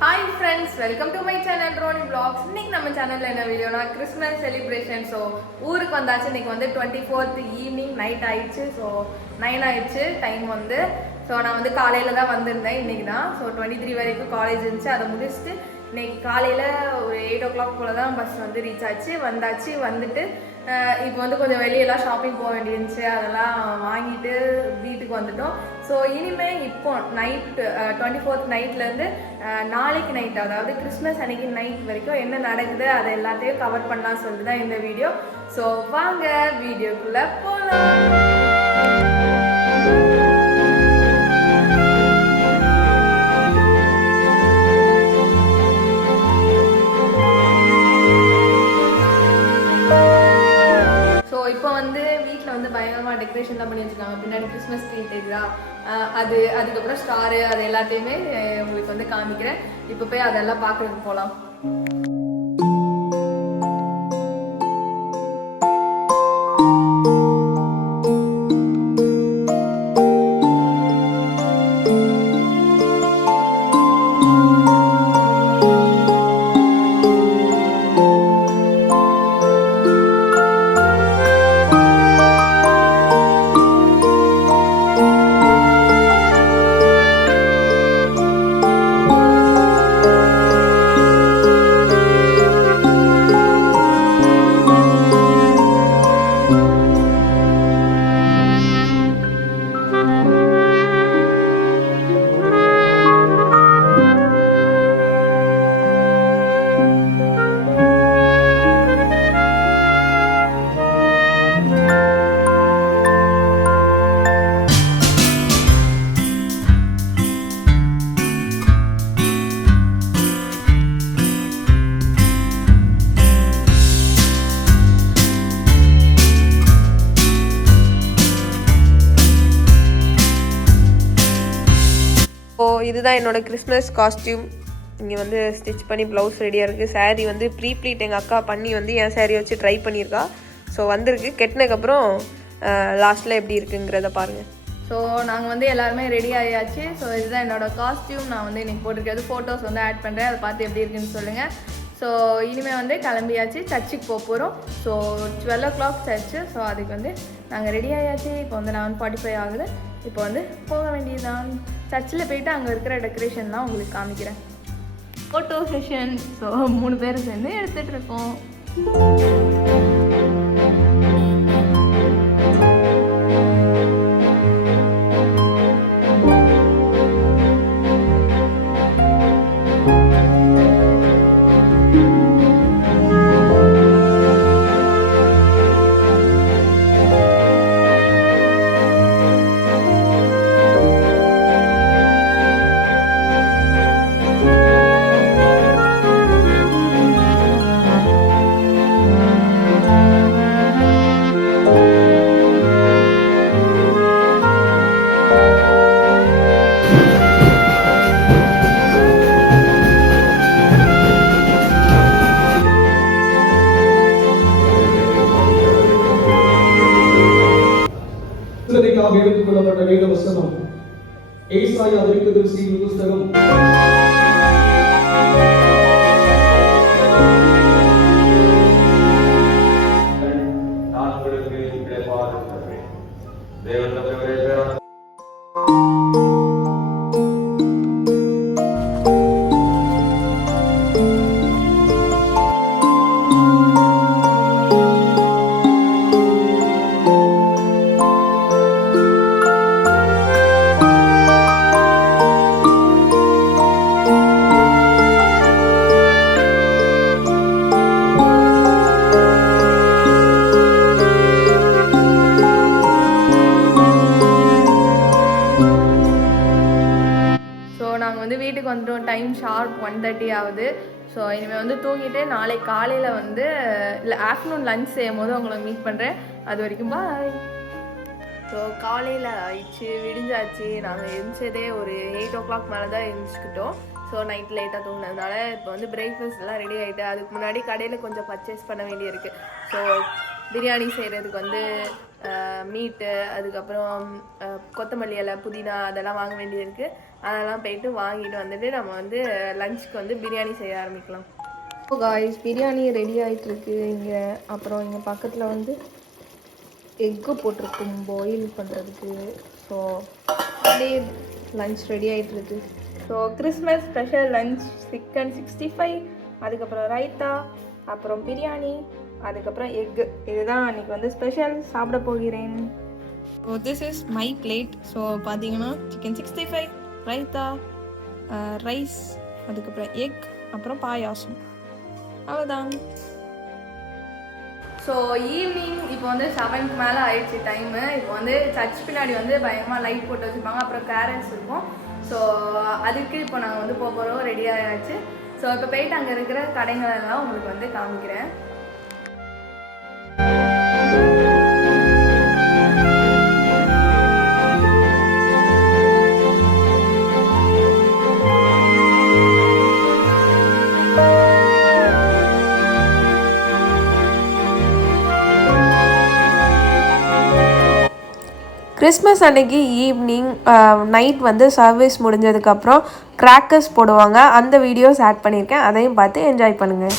Hi friends, welcome to my channel Roni Vlogs. இன்னைக்கு நம்ம சேனல்ல என்ன வீடியோனா கிறிஸ்மஸ் செலிப்ரேஷன். ஸோ ஊருக்கு வந்தாச்சு. இன்னைக்கு வந்து 24th ஈவினிங் நைட் ஆயிடுச்சு. ஸோ 9 ஆயிடுச்சு டைம் வந்து. ஸோ நான் வந்து காலையில தான் வந்திருந்தேன் இன்னைக்கு தான். ஸோ 23 வரைக்கும் காலேஜ் இருந்துச்சு. அதை முடிச்சுட்டு இன்னைக்கு காலையில் ஒரு 8 o'clock போல தான் பஸ் வந்து ரீச் ஆச்சு. வந்துட்டு இப்போ வந்து கொஞ்சம் வெளியெல்லாம் ஷாப்பிங் போக வேண்டியிருந்துச்சு. அதெல்லாம் வாங்கிட்டு வீட்டுக்கு வந்துட்டோம். ஸோ இனிமேல் இப்போ நைட்டு 24th நைட்லேருந்து நாளைக்கு நைட், அதாவது கிறிஸ்மஸ் அன்னைக்கு நைட் வரைக்கும் என்ன நடக்குது அதை எல்லாத்தையும் கவர் பண்ணலாம் சொல்லிட்டு தான் இந்த வீடியோ. ஸோ வாங்க வீடியோக்குள்ளே போகலாம். இப்போ வந்து வீட்டில் வந்து பயங்கரமாக டெக்கரேஷன்லாம் பண்ணி வச்சுருக்காங்க. பின்னாடி கிறிஸ்மஸ் ட்ரீ தெரியுதா, அதுக்கப்புறம் ஸ்டாரு, அது எல்லாத்தையுமே உங்களுக்கு வந்து காமிக்கிறேன். இப்போ போய் அதெல்லாம் பார்க்குறதுக்கு போகலாம். இதுதான் என்னோடய கிறிஸ்மஸ் காஸ்டியூம். இங்கே வந்து ஸ்டிச் பண்ணி ப்ளவுஸ் ரெடியாக இருக்குது. சாரீ வந்து ப்ரீ ப்ளீட் எங்கள் அக்கா பண்ணி வந்து என் சாரியை வச்சு ட்ரை பண்ணியிருக்கா. ஸோ வந்திருக்கு. கெட்டினதுக்கப்புறம் லாஸ்ட்டில் எப்படி இருக்குங்கிறத பாருங்கள். ஸோ நாங்கள் வந்து எல்லாருமே ரெடி ஆகியாச்சு. ஸோ இதுதான் என்னோடய காஸ்டியூம். நான் வந்து இன்றைக்கி போட்டிருக்கிறது ஃபோட்டோஸ் வந்து ஆட் பண்ணுறேன். அதை பார்த்து எப்படி இருக்குன்னு சொல்லுங்கள். ஸோ இனிமேல் வந்து கிளம்பியாச்சு, சர்ச்சுக்கு போக போகிறோம். So 12 o'clock church. ஸோ அதுக்கு வந்து நாங்கள் ரெடி ஆகியாச்சு. இப்போ வந்து 11:45 ஆகுது. இப்போ வந்து போக வேண்டியதுதான். சர்ச்சில் போயிட்டு அங்கே இருக்கிற டெக்கரேஷன்லாம் உங்களுக்கு காமிக்கிறேன். Photo session. ஸோ 3 பேர் சேர்ந்து எடுத்துகிட்டு இருக்கோம். எடுத்துக்கொள்ளப்பட்ட வேத வசனம் ஏசாயா தீர்க்கதரிசி புத்தகம் 4 வீட்டுக்கு வந்துட்டோம். டைம் ஷார்ப் 1:30 ஆகுது. ஸோ இனிமேல் வந்து தூங்கிட்டு நாளைக்கு காலையில் வந்து இல்லை ஆஃப்டர்நூன் லன்ச் செய்யும் போது உங்களை மீட் பண்ணுறேன். அது வரைக்கும் பாய். ஸோ காலையில் ஆயிடுச்சு, விடிஞ்சாச்சு. நாங்கள் எழுந்ததே ஒரு 8 o'clock மேலே தான் எழுந்திரிச்சிக்கிட்டோம். ஸோ நைட் லேட்டாக தூங்கினதுனால இப்போ வந்து பிரேக்ஃபாஸ்ட் எல்லாம் ரெடி ஆகிட்டு அதுக்கு முன்னாடி கடையில் கொஞ்சம் பர்ச்சேஸ் பண்ண வேண்டியிருக்கு. ஸோ பிரியாணி செய்கிறதுக்கு வந்து மீட்டு, அதுக்கப்புறம் கொத்தமல்லி இலை, புதினா அதெல்லாம் வாங்க வேண்டியிருக்கு. அதெல்லாம் போயிட்டு வாங்கிட்டு வந்துட்டு நம்ம வந்து லஞ்சுக்கு வந்து பிரியாணி செய்ய ஆரம்பிக்கலாம். ஸோ காய்ஸ், பிரியாணி ரெடி ஆகிட்டு இருக்கு இங்கே. அப்புறம் இங்கே பக்கத்தில் வந்து எக்கு போட்டிருக்கும் பாயில் பண்ணுறதுக்கு. ஸோ அப்படியே லஞ்ச் ரெடி ஆகிட்டுருக்கு. So Christmas special lunch chicken 65, அதுக்கப்புறம் ரைத்தா, அப்புறம் பிரியாணி, அதுக்கப்புறம் எக்கு. இதுதான் அன்றைக்கி வந்து ஸ்பெஷல் சாப்பிட போகிறேன். So this is my plate. So பார்த்தீங்கன்னா சிக்கன் 65, ரைத்தா, ரைஸ், அதுக்கப்புறம் எக், அப்புறம் பாயாசம். அவ்வளோதான். ஸோ ஈவினிங் இப்போ வந்து 7க்கு மேலே ஆயிடுச்சு டைமு. இப்போ வந்து சர்ச் பின்னாடி வந்து பயங்கரமாக லைட் போட்டு வச்சுருப்பாங்க, அப்புறம் கேரட்ஸ் இருக்கும். ஸோ அதுக்கு இப்போ நாங்கள் வந்து போகிறோம், ரெடி ஆயாச்சு. ஸோ இப்போ போயிட்டு அங்கே இருக்கிற கடைகள் எல்லாம் உங்களுக்கு வந்து காமிக்கிறேன். கிறிஸ்மஸ் அன்னைக்கு ஈவினிங் நைட் வந்து சர்வீஸ் முடிஞ்சதுக்கப்புறம் கிராக்கர்ஸ் போடுவாங்க. அந்த வீடியோஸ் ஆட் பண்ணியிருக்கேன், அதையும் பார்த்து என்ஜாய் பண்ணுங்கள்.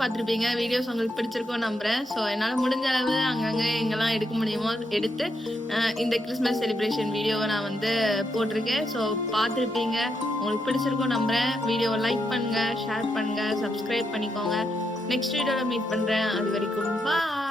பார்த்துருப்பீங்க. வீடியோஸ் உங்களுக்கு பிடிச்சிருக்கோம் நம்புறேன். ஸோ என்னால் முடிஞ்ச அளவு அங்கங்கே எங்கெல்லாம் எடுக்க முடியுமோ எடுத்து இந்த கிறிஸ்மஸ் செலிப்ரேஷன் வீடியோவை நான் வந்து போட்டிருக்கேன். ஸோ பார்த்துருப்பீங்க, உங்களுக்கு பிடிச்சிருக்கோம் நம்புறேன். வீடியோவை லைக் பண்ணுங்க, ஷேர் பண்ணுங்க, சப்ஸ்கிரைப் பண்ணிக்கோங்க. நெக்ஸ்ட் வீடியோவில் மீட் பண்ணுறேன். அது வரைக்கும் பாய்.